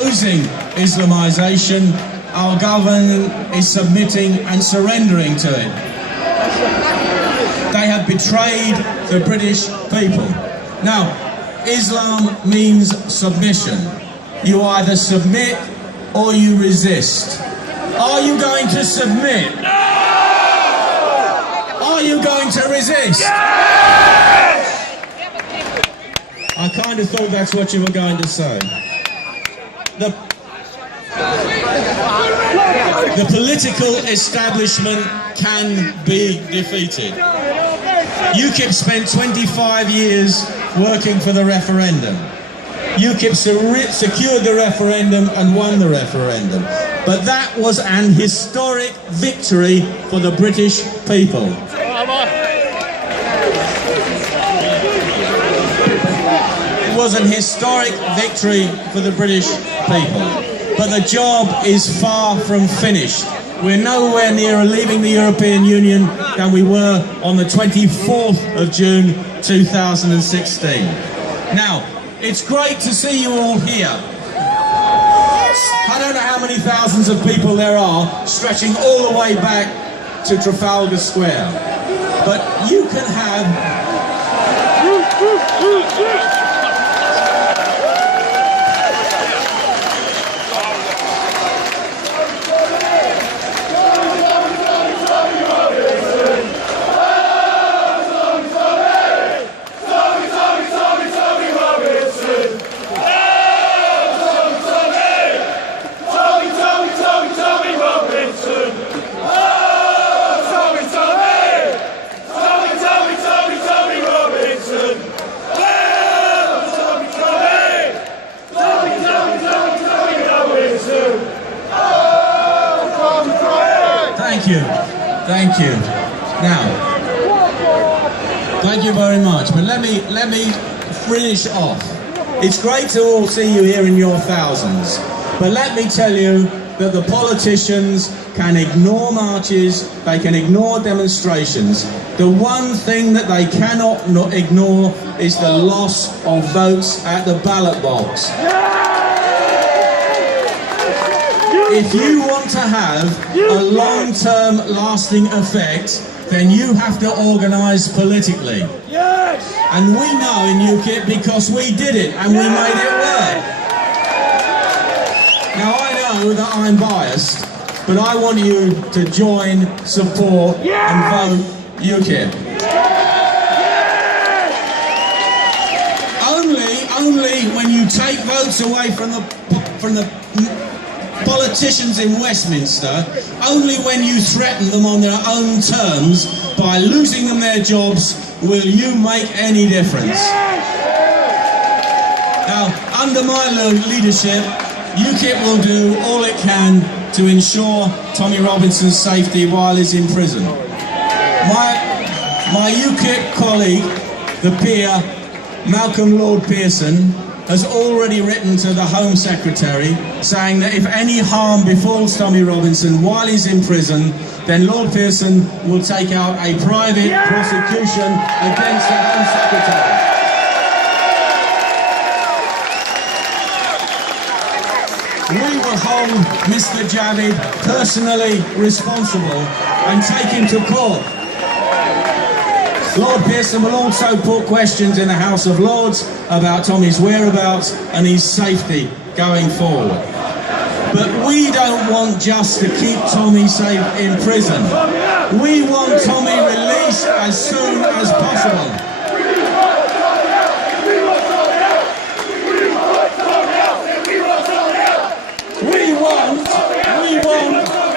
Opposing Islamization, our government is submitting and surrendering to it. They have betrayed the British people. Now, Islam means submission. You either submit or you resist. Are you going to submit? No! Are you going to resist? Yes! I kind of thought that's what you were going to say. The political establishment can be defeated. UKIP spent 25 years working for the referendum. UKIP secured the referendum and won the referendum. But that was an historic victory for the British people. It was an historic victory for the British people. But the job is far from finished. We're nowhere nearer leaving the European Union than we were on the 24th of June 2016. Now, it's great to see you all here. I don't know how many thousands of people there are stretching all the way back to Trafalgar Square. But you can have... Thank you. Now, thank you very much. But let me finish off. It's great to all see you here in your thousands. But let me tell you that the politicians can ignore marches, they can ignore demonstrations. The one thing that they cannot ignore is the loss of votes at the ballot box. If you want to have a long-term lasting effect, then you have to organise politically. Yes! And we know in UKIP because we did it and we made it work. Now I know that I'm biased, but I want you to join, support and vote UKIP. Only when you take votes away from the politicians in Westminster, only when you threaten them on their own terms by losing them their jobs will you make any difference. Now, under my leadership, UKIP will do all it can to ensure Tommy Robinson's safety while he's in prison. My UKIP colleague, the peer, Malcolm Lord Pearson, has already written to the Home Secretary saying that if any harm befalls Tommy Robinson while he's in prison, then Lord Pearson will take out a private prosecution against the Home Secretary. We will hold Mr. Javid personally responsible and take him to court. Lord Pearson will also put questions in the House of Lords about Tommy's whereabouts and his safety going forward. But we don't want just to keep Tommy safe in prison. We want Tommy released as soon as possible. We want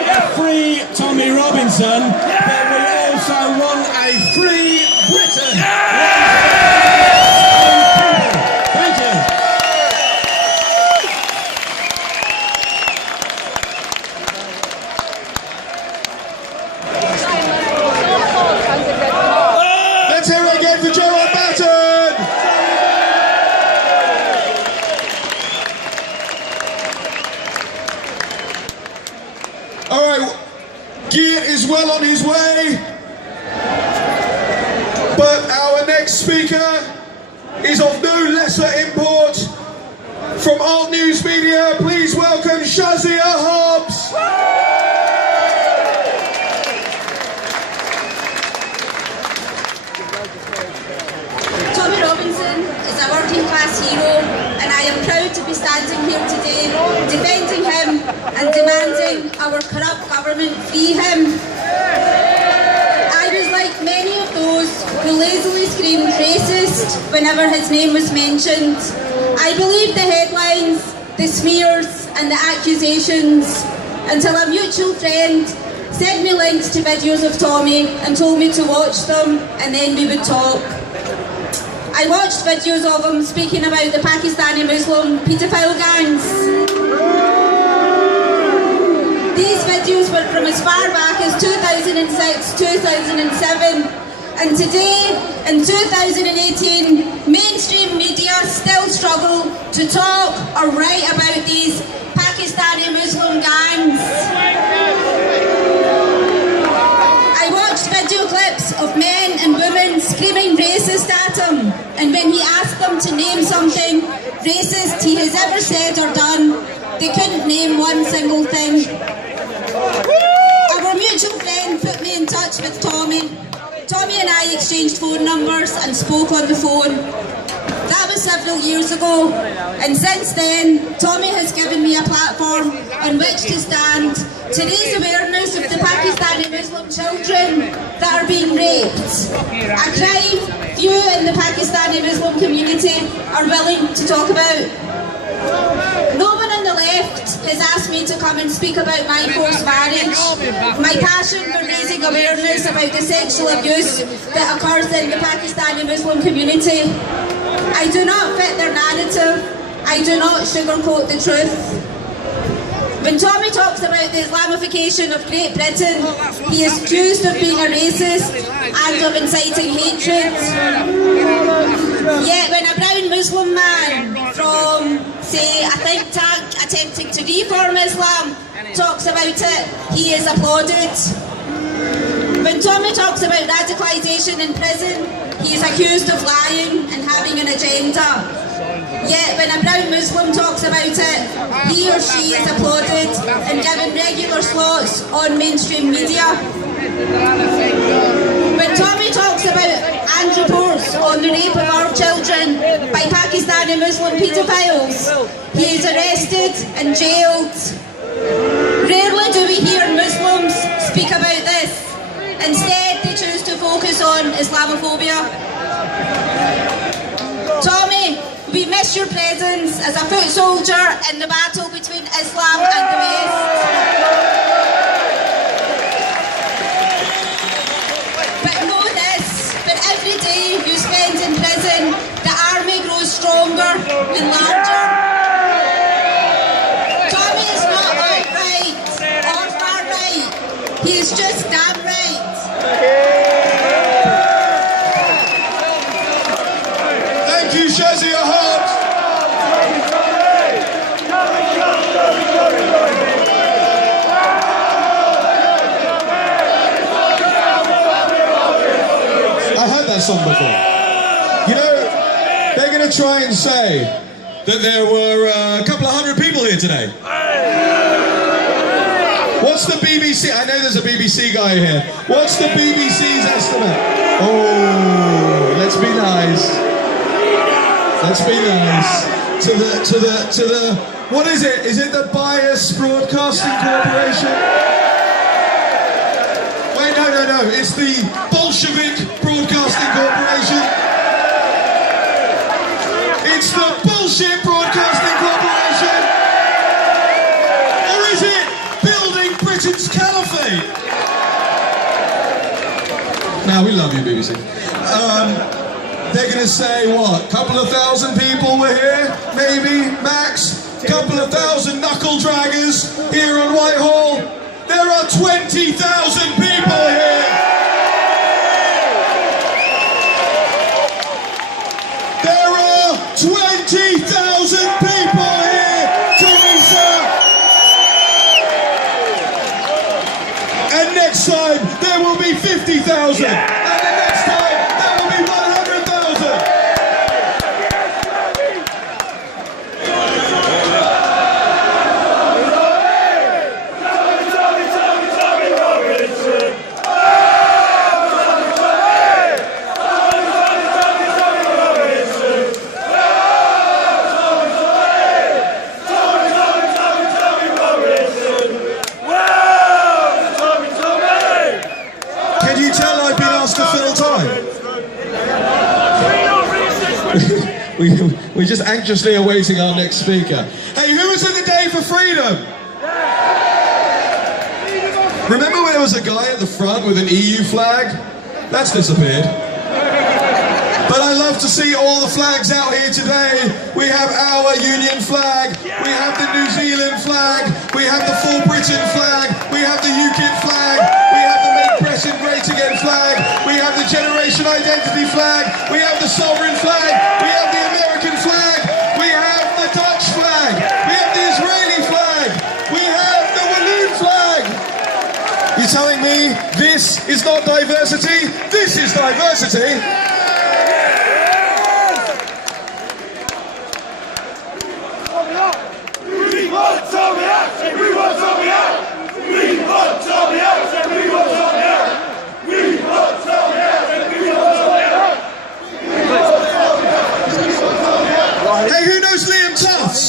a free Tommy Robinson, but we also want a free Britain. Thank you. Let's hear it again for Gerard Batten. All right, Geert is well on his way. But our next speaker is of no lesser import from Alt News Media. Please Shazia Hobbs. Tommy Robinson is a working class hero, and I am proud to be standing here today defending him and demanding our corrupt government free him. I was like many of those who lazily screamed racist whenever his name was mentioned. I believed the headlines, the smears and the accusations until a mutual friend sent me links to videos of Tommy and told me to watch them and then we would talk. I watched videos of him speaking about the Pakistani Muslim paedophile gangs. These videos were from as far back as 2006, 2007, and today, in 2018, mainstream media still struggle to talk or write about these Pakistani Muslim gangs. I watched video clips of men and women screaming racist at him, and when he asked them to name something racist he has ever said or done, they couldn't name one single thing. Our mutual friend put me in touch with Tommy. Tommy and I exchanged phone numbers and spoke on the phone. That was several years ago, and since then, Tommy has given me a platform on which to stand to raise awareness of the Pakistani Muslim children that are being raped. A crime few in the Pakistani Muslim community are willing to talk about. No one on the left has asked me to come and speak about my forced marriage, my passion for raising awareness about the sexual abuse that occurs in the Pakistani Muslim community. I do not fit their narrative. I do not sugarcoat the truth. When Tommy talks about the Islamification of Great Britain, he is accused of being a racist and of inciting hatred. Yet when a brown Muslim man from, say, a think tank attempting to reform Islam talks about it, he is applauded. When Tommy talks about radicalisation in prison, he is accused of lying and having an agenda. Yet when a brown Muslim talks about it, he or she is applauded and given regular slots on mainstream media. When Tommy talks about and reports on the rape of our children by Pakistani Muslim paedophiles, he is arrested and jailed. Rarely do we hear Muslims speak about this. Instead, they choose to focus on Islamophobia. Tommy, we miss your presence as a foot soldier in the battle between Islam and the West. But know this, for every day you spend in prison, the army grows stronger and larger. Tommy is not alt-right or far-right, he is just damn right. Thank you, Shazia Hobbs. I heard that song before. You know, they're going to try and say that there were a couple of hundred people here today. What's the BBC? I know there's a BBC guy here. What's the BBC's estimate? Oh, let's be nice. Let's be nice. To the what is it? Is it the Bias Broadcasting Corporation? Wait, no. It's the Bolshevik Broadcasting Corporation. It's the Bullshit Broadcasting Corporation. Or is it Building Britain's Caliphate? Now we love you, BBC. They're going to say, what, couple of thousand people were here? Maybe, max? Couple of thousand knuckle draggers here on Whitehall? There are 20,000 people here! There are 20,000 people here, Teresa! And next time, there will be 50,000! And the next time, there will be 100,000! We're just anxiously awaiting our next speaker. Hey, who was at the Day for Freedom? Remember when there was a guy at the front with an EU flag? That's disappeared. But I love to see all the flags out here today. We have our Union flag, we have the New Zealand flag, we have the Full Britain flag, we have the UKIP flag, we have the Make Britain Great Again flag, we have the Generation Identity flag, we have the Sovereign flag, we have the American flag, we have the Dutch flag, we have the Israeli flag, we have the Walloon flag. You're telling me this is not diversity? This is diversity. Hey, who knows Liam Tufts?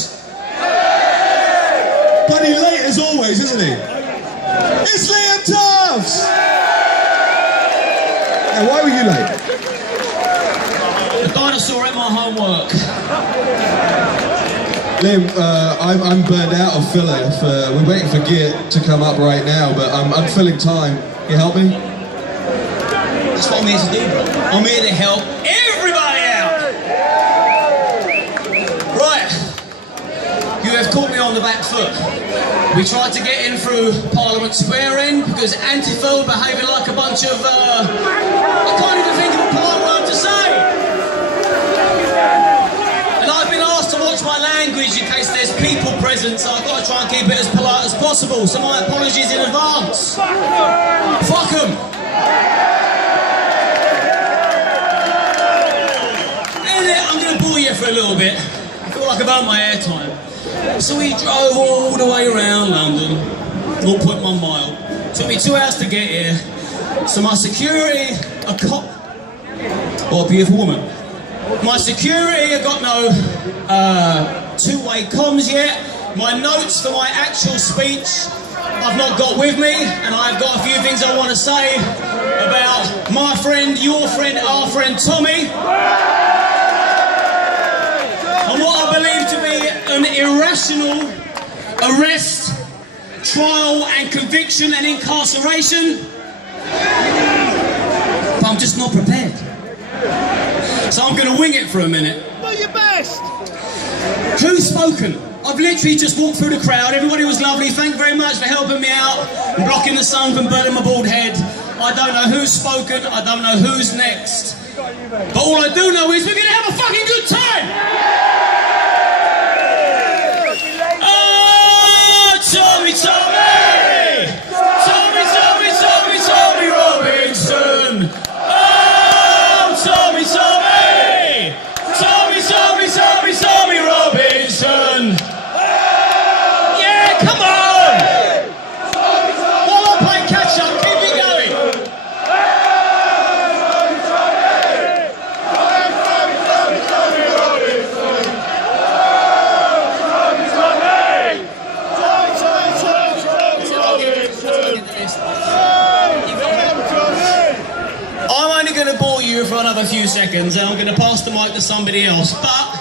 Bloody late as always, isn't he? It's Liam Tufts! Now, why were you late? The dinosaur ate my homework. Liam, I'm burned out of filler. We're waiting for Git to come up right now, but I'm filling time. Can you help me? That's what I'm here to do, bro. I'm here to help everybody out. Right. You have caught me on the back foot. We tried to get in through Parliament Square end because Antifa were behaving like a bunch of, I can't even think of a polite word to say. And I've been asked to watch my language in case there's people present, so I've got to try and keep it as polite as possible. So my apologies in advance. Fuck 'em. I'm going to bore you for a little bit. I feel like I've earned my airtime. So we drove all the way around London, 0.1 mile. Took me 2 hours to get here. So my security, what a beautiful woman. My security, I got no two-way comms yet. My notes for my actual speech, I've not got with me, and I've got a few things I want to say about my friend, your friend, our friend Tommy. And what I believe to be an irrational arrest, trial and conviction and incarceration. But I'm just not prepared. So I'm going to wing it for a minute. Do your best! Who's spoken? I've literally just walked through the crowd. Everybody was lovely. Thank you very much for helping me out and blocking the sun from burning my bald head. I don't know who's spoken. I don't know who's next. But all I do know is we're going to have a fucking good time! Tommy, Tommy! Tommy, Tommy, Tommy, Tommy Robinson! Oh, Tommy, Tommy! Tommy, Tommy, Tommy, Tommy Robinson! Yeah, come on! While I play catch up, keep it going! I'm only going to bore you for another few seconds and I'm going to pass the mic to somebody else, but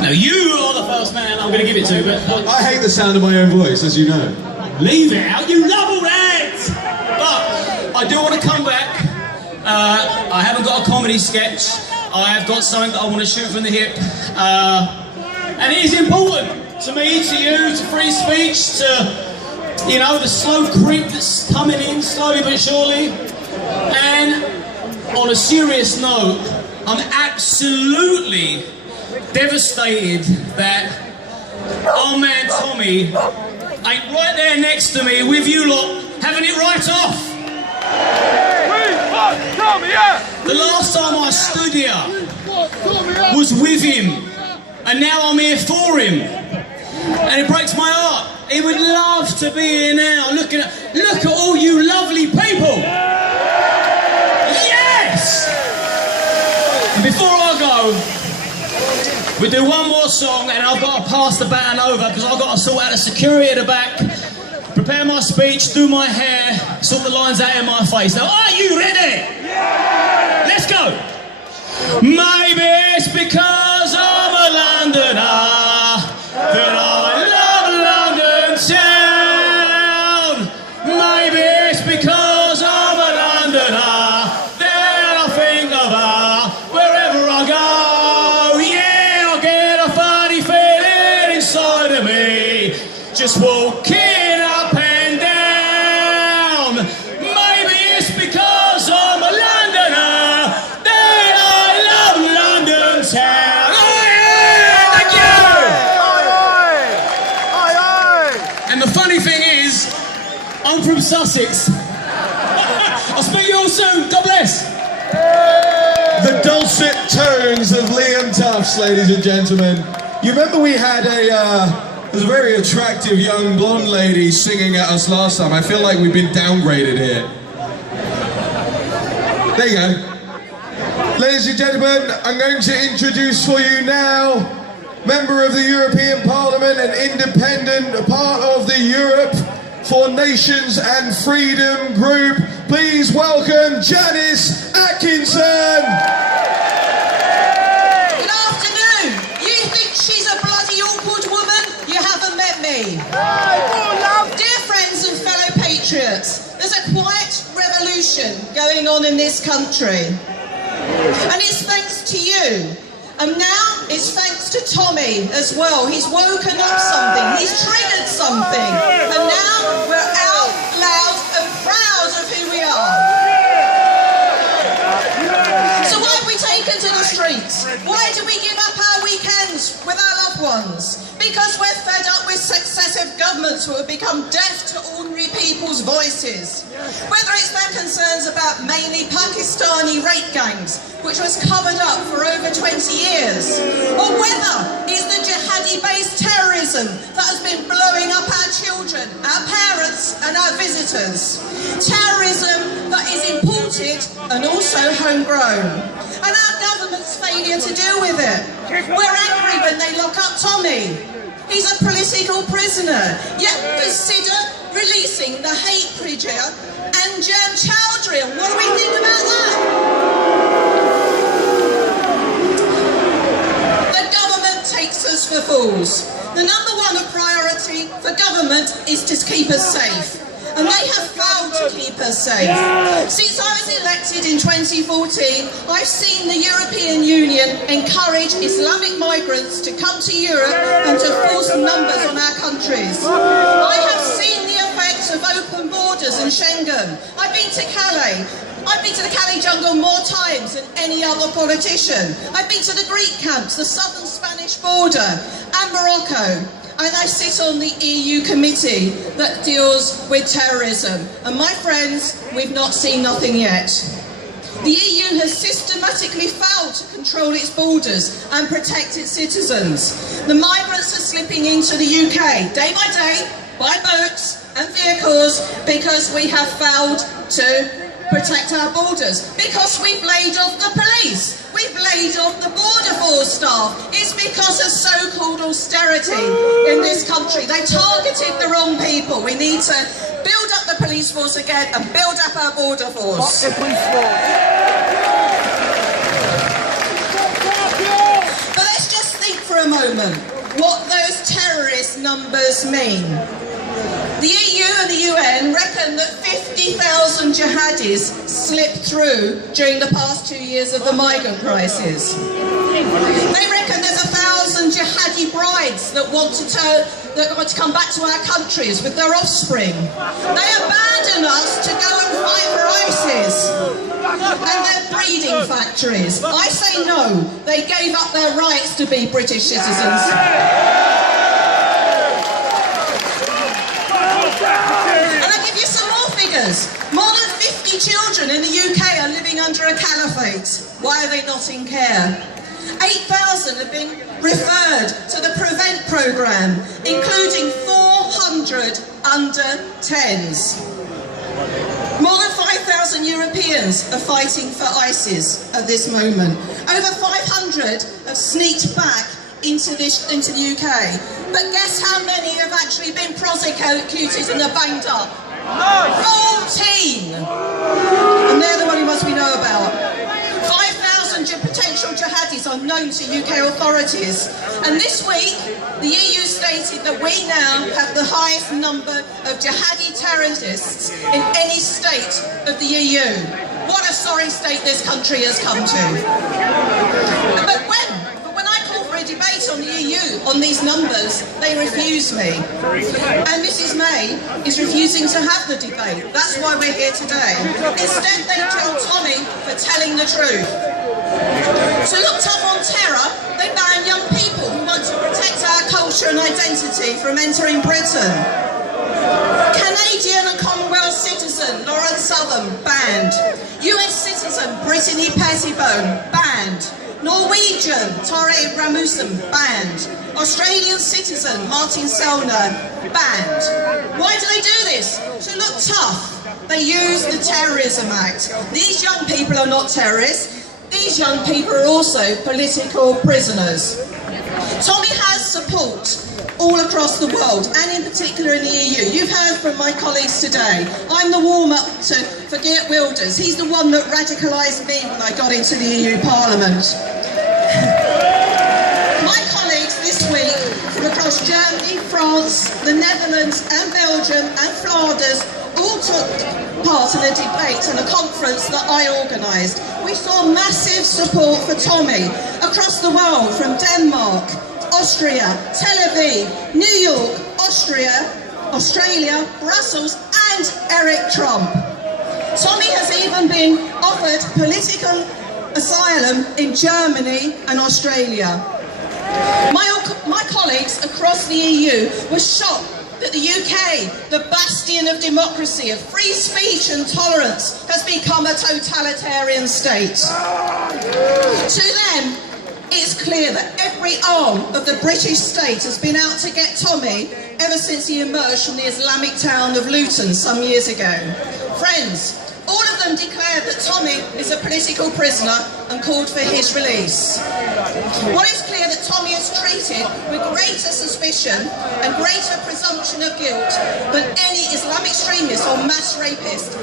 no, you are the first man I'm going to give it to, but I hate the sound of my own voice, as you know. leave it out, you love all that! But I do want to come back. I haven't got a comedy sketch. I have got something that I want to shoot from the hip. And it is important to me, to you, to free speech, to, you know, the slow creep that's coming in slowly but surely. And on a serious note, I'm absolutely devastated that our man Tommy ain't right there next to me with you lot having it right off. The last time I stood here was with him, and now I'm here for him. And it breaks my heart. He would love to be here now. Look at all you lovely people. Yes! And before I go, we do one more song, and I've got to pass the baton over because I've got to sort out the security at the back, prepare my speech, do my hair, sort the lines out in my face. Now, are you ready? Yeah! Let's go! Maybe it's because I'm a Londoner that I love London town. Maybe it's because I'm a Londoner that I think of her wherever I go. Yeah, I get a funny feeling inside of me just walking up and down. Maybe it's because I'm a Londoner that I love London town. Thank you! And the funny thing is, I'm from Sussex. I'll speak to you all soon. God bless. The dulcet tones of Liam Tufts, ladies and gentlemen. You remember we had there's a very attractive young blonde lady singing at us last time. I feel like we've been downgraded here. There you go. Ladies and gentlemen, I'm going to introduce for you now member of the European Parliament and independent part of the Europe for Nations and Freedom group. Please welcome Janice Atkinson. Good afternoon. You think she's a bloody awkward woman? You haven't met me. Dear friends and fellow patriots, there's a quiet revolution going on in this country. And it's thanks to you. And now it's thanks to Tommy as well. He's woken up something. He's triggered something. And now we're out loud and proud of who we are. So why have we taken to the streets? Why do we give up our weekends with our loved ones? Because we're fed up with successive governments who have become deaf to ordinary people's voices. Whether it's their concerns about mainly Pakistani rape gangs, which was covered up for over 20 years, or whether it's the jihadi-based terrorism that has been blowing up our children, our parents and our visitors. Terrorism that is imported and also homegrown. And our government's failure to deal with it. We're angry when they lock up Tommy. He's a political prisoner, yet consider releasing the hate preacher Anjem Chowdhury. What do we think about that? The government takes us for fools. The number one priority for government is to keep us safe. And they have failed to keep us safe. Since I was elected in 2014, I've seen the European Union encourage Islamic migrants to come to Europe and to force numbers on our countries. I have seen the effects of open borders and Schengen. I've been to Calais. I've been to the Calais jungle more times than any other politician. I've been to the Greek camps, the southern Spanish border, and Morocco. And I sit on the EU committee that deals with terrorism. And my friends, we've not seen nothing yet. The EU has systematically failed to control its borders and protect its citizens. The migrants are slipping into the UK day by day, by boats and vehicles, because we have failed to protect our borders. Because we've laid off the police. We've laid off the border force staff. It's because of so-called austerity in this country. They targeted the wrong people. We need to build up the police force again and build up our border force. But let's just think for a moment what those terrorist numbers mean. The EU and the UN reckon that 50,000 jihadis slipped through during the past 2 years of the migrant crisis. They reckon there's 1,000 jihadi brides that want to come back to our countries with their offspring. They abandon us to go and fight for ISIS and their breeding factories. I say no. They gave up their rights to be British citizens. And I'll give you some more figures. More than 50 children in the UK are living under a caliphate. Why are they not in care? 8,000 have been referred to the Prevent programme, including 400 under 10s. More than 5,000 Europeans are fighting for ISIS at this moment. Over 500 have sneaked back into the UK. But guess how many have actually been prosecuted and are banged up? 14! And they're the one who must we know about. 5,000 200 potential jihadis are known to UK authorities. And this week, the EU stated that we now have the highest number of jihadi terrorists in any state of the EU. What a sorry state this country has come to. But when I call for a debate on the EU on these numbers, they refuse me. And Mrs May is refusing to have the debate. That's why we're here today. Instead, they jail Tommy for telling the truth. To look tough on terror, they ban young people who want to protect our culture and identity from entering Britain. Canadian and Commonwealth citizen Lauren Southern, banned. US citizen Brittany Pettibone, banned. Norwegian Tore Rasmussen, banned. Australian citizen Martin Selner, banned. Why do they do this? To look tough. They use the Terrorism Act. These young people are not terrorists. These young people are also political prisoners. Tommy has support all across the world, and in particular in the EU. You've heard from my colleagues today. I'm the warm-up for Geert Wilders. He's the one that radicalised me when I got into the EU Parliament. My colleagues this week from across Germany, France, the Netherlands and Belgium and Flanders all took part in a debate and a conference that I organised. We saw massive support for Tommy across the world, from Denmark, Austria, Tel Aviv, New York, Australia, Brussels and Eric Trump. Tommy has even been offered political asylum in Germany and Australia. My colleagues across the EU were shocked that the UK, the bastion of democracy, of free speech and tolerance, has become a totalitarian state. To them, it's clear that every arm of the British state has been out to get Tommy ever since he emerged from the Islamic town of Luton some years ago. Friends, all of them declared that Tommy is a political prisoner and called for his release. What is clear that Tommy is treated with greater suspicion and greater presumption of guilt than any Islamic extremist or mass rapist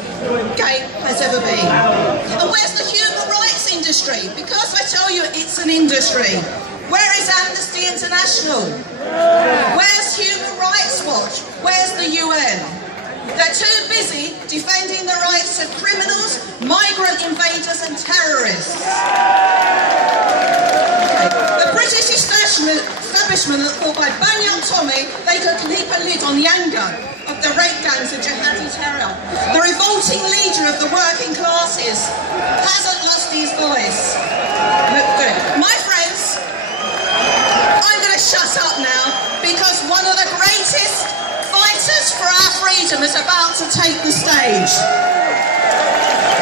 has ever been. And where's the human rights industry? Because I tell you, it's an industry. Where is Amnesty International? Where's Human Rights Watch? Where's the UN? They're too busy defending the rights of criminals, migrant invaders and terrorists. The British establishment that thought by banning on Tommy they could keep a lid on the anger of the rape gangs of jihadi terror. The revolting leader of the working classes hasn't lost his voice. Look good. My friends, I'm going to shut up now because one of the greatest fighters for our freedom is about to take the stage.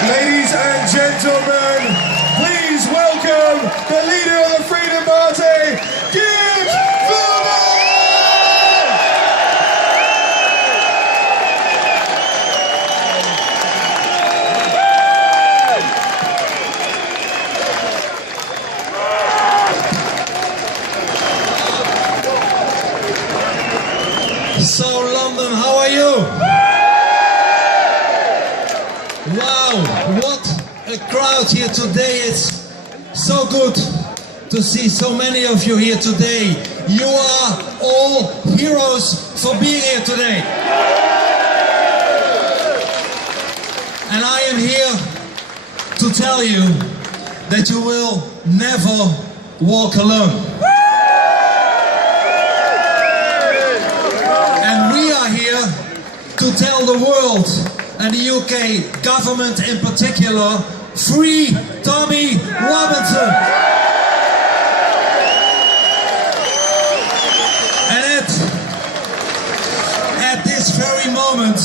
Ladies and gentlemen, please welcome the leader of the Freedom Party, Geert Wilders! So London, how are you? Wow, what a crowd here today. It's so good to see so many of you here today. You are all heroes for being here today. And I am here to tell you that you will never walk alone. And we are here to tell the world, and the UK government in particular, free Tommy Robinson. And at this very moment,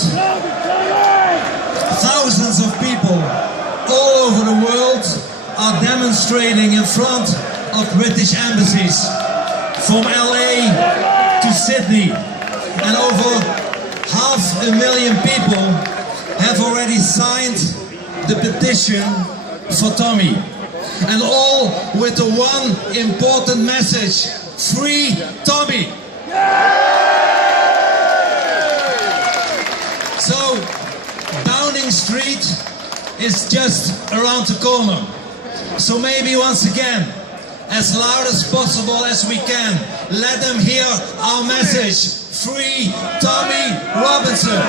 thousands of people all over the world are demonstrating in front of British embassies, from LA to Sydney, and over 500,000 people have already signed the petition for Tommy, and all with the one important message: free Tommy. So Downing Street is just around the corner. So maybe once again, as loud as possible as we can, let them hear our message. Free Tommy Robinson.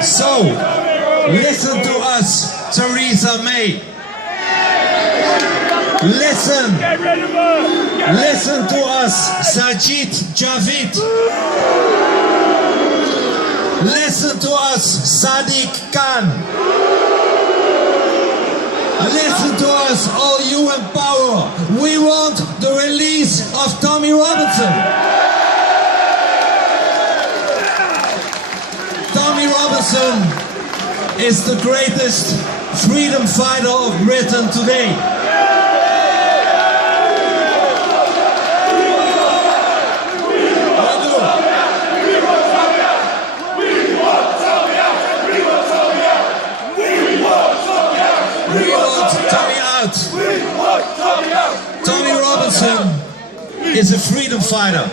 So, listen to us, Theresa May. Listen to us, Sajid Javid. Listen to us, Sadiq Khan. Listen to us, all you in power. We want the release of Tommy Robinson. Tommy Robinson is the greatest freedom fighter of Britain today. We want Tommy out. Tommy Robinson is a freedom fighter.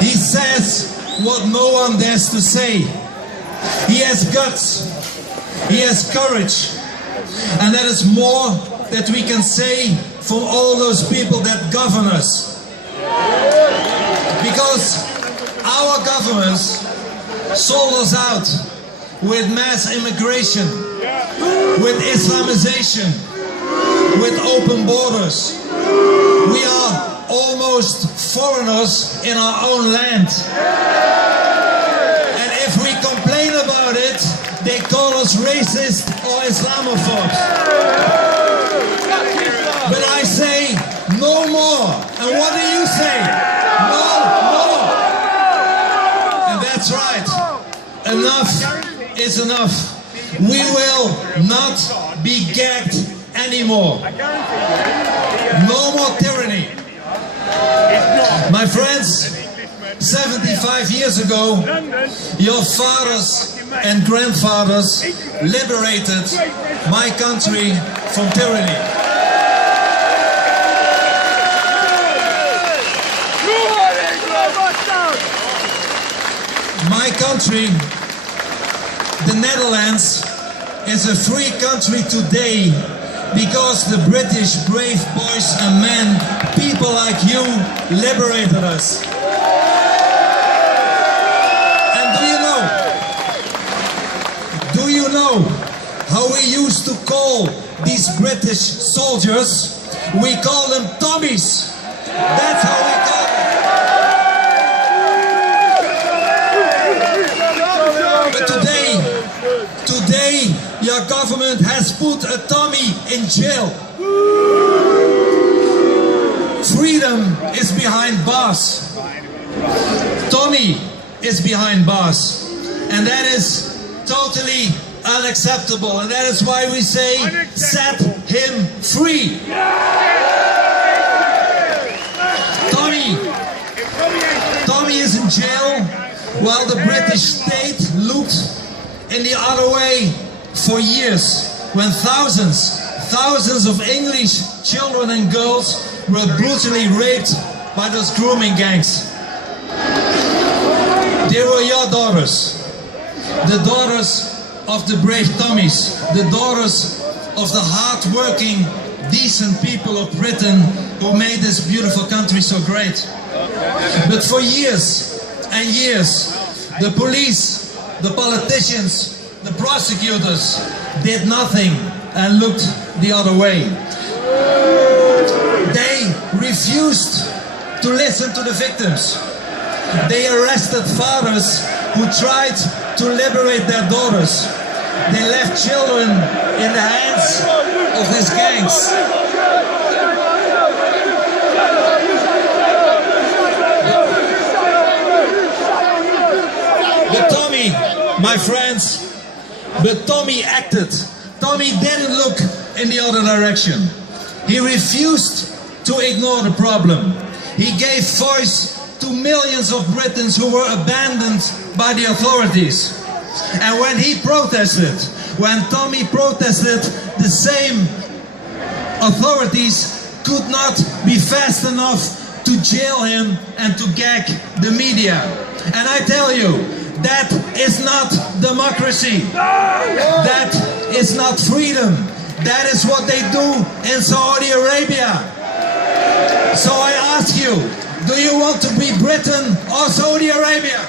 He says what no one dares to say. He has guts, he has courage, and that is more that we can say from all those people that govern us. Because our governments sold us out with mass immigration, with Islamization, with open borders. We are almost foreigners in our own land. And if we complain about it, they call us racist or Islamophobes. But I say, no more. And what do you say? No more. And that's right. Enough is enough. We will not be gagged anymore. No more tyranny. My friends, 75 years ago, your fathers and grandfathers liberated my country from tyranny. My country, the Netherlands, is a free country today because the British brave boys and men, people like you, liberated us. And do you know how we used to call these British soldiers? We call them Tommies. That's how we call them. But today, your government has put a Tommy in jail. Freedom is behind bars. Tommy is behind bars. And that is totally unacceptable. And that is why we say, set him free. Tommy is in jail while the British state looked in the other way for years, when thousands of English children and girls were brutally raped by those grooming gangs. They were your daughters, the daughters of the brave Tommies, the daughters of the hard-working, decent people of Britain who made this beautiful country so great. But for years and years, the police, the politicians, the prosecutors did nothing and looked the other way. They refused to listen to the victims. They arrested fathers who tried to liberate their daughters. They left children in the hands of these gangs. But Tommy, my friends, Tommy acted. Tommy didn't look in the other direction. He refused to ignore the problem. He gave voice to millions of Britons who were abandoned by the authorities. And when he protested, when Tommy protested, the same authorities could not be fast enough to jail him and to gag the media. And I tell you, that is not democracy. That is not freedom. That is what they do in Saudi Arabia. So I ask you, do you want to be Britain or Saudi Arabia?